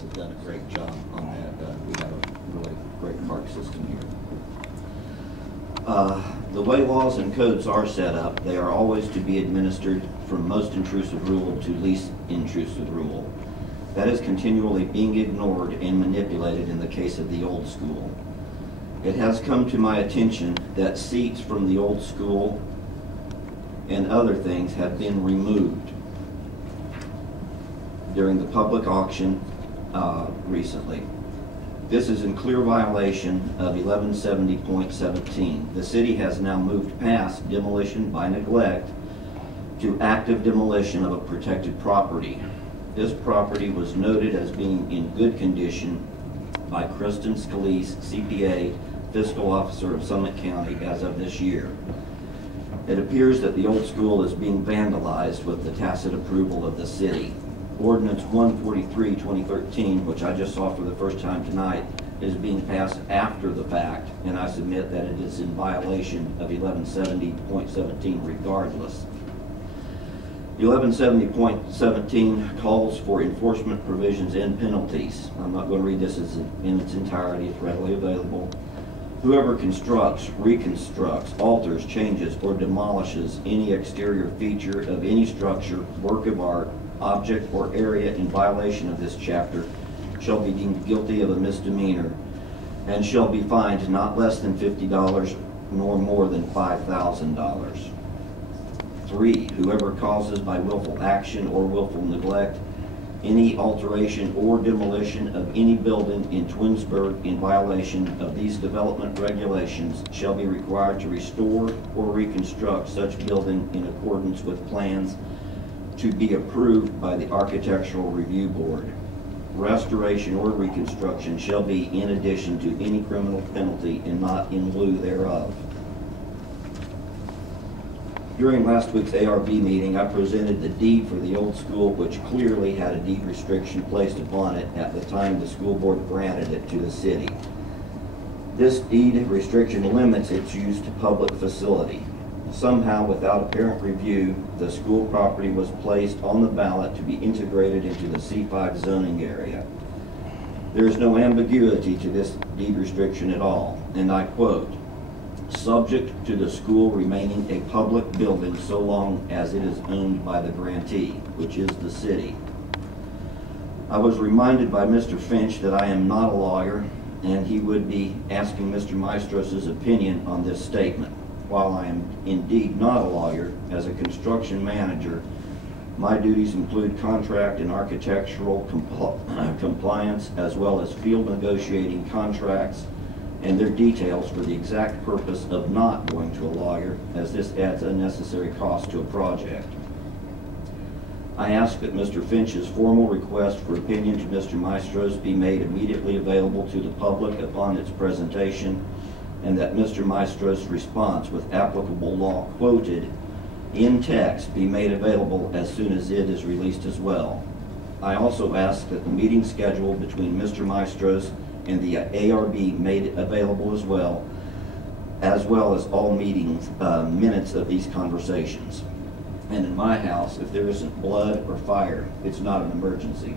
guys have done a great job on that. We have a really great park system here. The way laws and codes are set up, they are always to be administered from most intrusive rule to least intrusive rule. That is continually being ignored and manipulated in the case of the old school. It has come to my attention that seats from the old school and other things have been removed during the public auction recently. This is in clear violation of 1170.17. The city has now moved past demolition by neglect to active demolition of a protected property. This property was noted as being in good condition by Kristen Scalise, CPA, Fiscal Officer of Summit County as of this year. It appears that the old school is being vandalized with the tacit approval of the city. Ordinance 143/2013, which I just saw for the first time tonight, is being passed after the fact, and I submit that it is in violation of 1170.17 regardless. 1170.17 calls for enforcement provisions and penalties. I'm not going to read this in its entirety, it's readily available. Whoever constructs, reconstructs, alters, changes, or demolishes any exterior feature of any structure, work of art, object, or area in violation of this chapter shall be deemed guilty of a misdemeanor and shall be fined not less than $50 nor more than $5,000. 3, whoever causes by willful action or willful neglect any alteration or demolition of any building in Twinsburg in violation of these development regulations shall be required to restore or reconstruct such building in accordance with plans to be approved by the Architectural Review Board. Restoration or reconstruction shall be in addition to any criminal penalty and not in lieu thereof. During last week's ARB meeting, I presented the deed for the old school, which clearly had a deed restriction placed upon it at the time the school board granted it to the city. This deed restriction limits its use to public facility. Somehow, without apparent review, the school property was placed on the ballot to be integrated into the C5 zoning area. There is no ambiguity to this deed restriction at all, and I quote, "Subject to the school remaining a public building so long as it is owned by the grantee," which is the city. I was reminded by Mr. Finch that I am not a lawyer, and he would be asking Mr. Maestros' opinion on this statement. While I am indeed not a lawyer, as a construction manager, my duties include contract and architectural compliance, as well as field negotiating contracts and their details for the exact purpose of not going to a lawyer, as this adds unnecessary cost to a project. I ask that Mr. Finch's formal request for opinion to Mr. Maestros be made immediately available to the public upon its presentation, and that Mr. Maestros' response with applicable law quoted in text be made available as soon as it is released as well. I also ask that the meeting schedule between Mr. Maestros and the ARB made available as well as all meetings, minutes of these conversations. And in my house, if there isn't blood or fire, it's not an emergency.